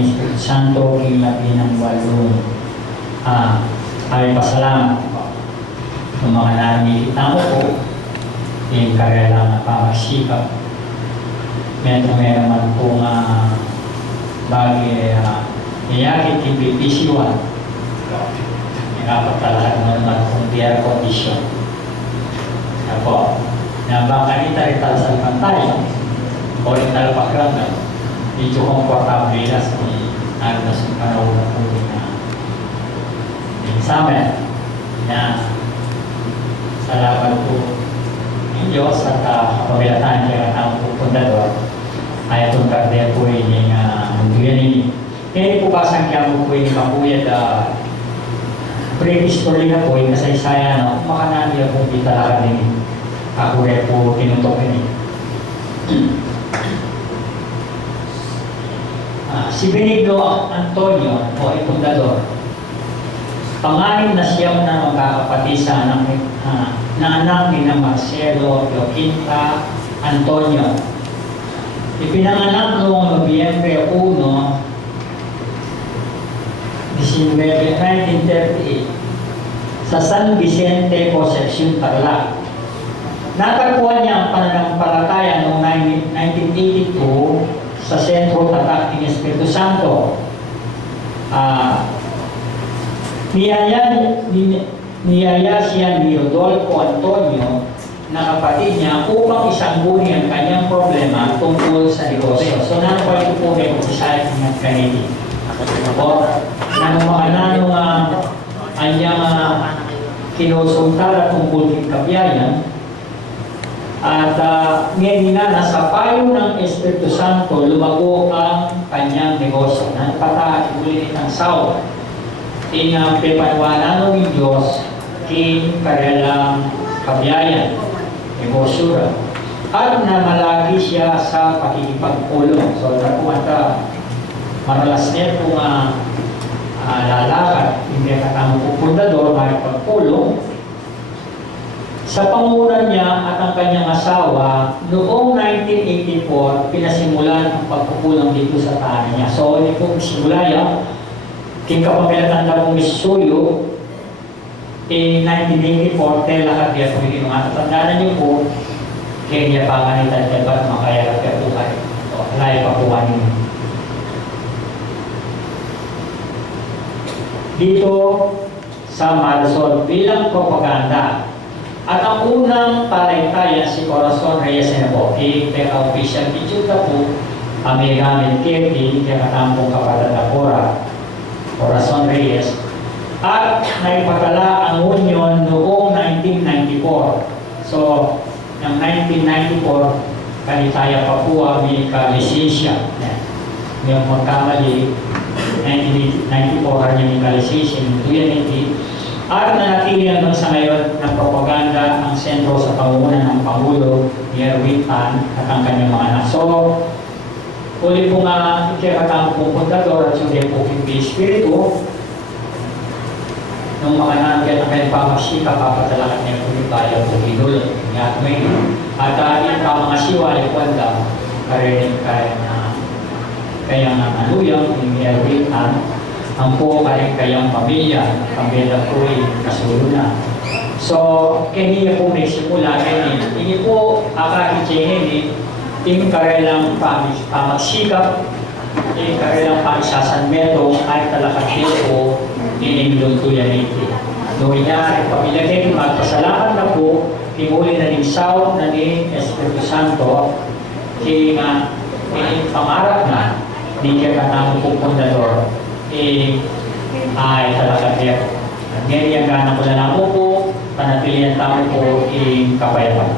ni Espiritu Santo, ilabi ng walong ay pasalamat po. Yung mga nakikita mo po, yung karela na pamasikap. Meron man po nga bagi niyakit yung BPC1. Dapat talaga naman kung air condition. Ako, nabang kanita rin talasalpan tayo, o rin talapakrangan, medyo komportable na sa agdas ng panahon na po sa amin na salamat po ng Diyos at kapabilatan kaya ang pupunta doon ay itong kardiya po yung munduyan ini. Kaya po kasang kaya po yung kapuyad pre-history na po yung kasaysayan makananiya po talaga din ako rin po tinutok ini. Si Benigno Antonio o Ipundador, pangalim na siyam na magkakapatid sa anak ni Marcelo Joaquinta Antonio. Ipinanganak noong Nobyembre 1, 1938 sa San Vicente, Concepcion, Tarlac. Natagpuan niya ang pananampalataya noong 1982 sa Sentro Tatak ni Espiritu Santo. Niyaya siya ni Rodolfo Antonio na kapatid niya upang isangguhin ang kanyang problema tungkol sa negosyo. So, nakuha ito po rin kung isa ng kanini. O, anyang kinusultara tungkol ng kabiyayan at ngayon nga nasa payo ng Espiritu Santo lumago ang kanyang negosyo. Napataas ulit ng sawa. Pinagpipanawanan ng Diyos king karelang kabiyayan, negosyo ra. At namalagi siya sa pakikipagpulong. So, nakumata, maralas niya kung lalakad, hindi katang pupundador, makipagpulong. Sa pangunan niya at ang kanyang asawa, noong 1984, pinasimulan ang pagpupulong dito sa tahanan niya. So, hindi po simula yan. King kapamilatan na pong Misuyo, in 1984, lahat niya po yung mga tatandaan niyo po, kaya niya pa nga nitatabat, makayarap niya po kayo. So, layo pa po niyo. Dito sa Marisol bilang propaganda. At ang unang talentayan si Corazon Reyes Enaboki, kaya official video na po, kami gamit Kirti, kaya katampong kapatid na Corazon Reyes, at naipagala ang union noong 1994. So, ng 1994, kanitaya pa po may kalisisya. Yung magkamali, 1994 kanya may kalisisya, ito yan hindi. At nanatili hanggang sa ngayon ng propaganda ang sentro sa pangunan ng Pangulo ni Erwin Tan at ang kanyang mga anak. So, uli po nga ikakatang pupuntador at sundi po yung Espiritu nung mga nandiyan ang kanyang pamagsika, papatalakan niya po yung kaya po idol. At yung pamangasiwa, yung kwanda, karinig kaya nga naluyang, yung Erwin Tan, ang po kayang pamilya po yung kasuluna. So, kaya po may simula, hindi po akakitsingin, yung karelang pamagsikap, yung karelang pamisasanmeto ay talakadil po ninimulong tuyaniti. Noong niya, pamilya kayo, magpasalamat na po, himuli na rin saw na ni Espiritu Santo, kaya pangarap na, hindi ka katang pupundador, ay talakadil. At ngayon, yung gana ko na lang po, panatilian tao po, kapayapaan.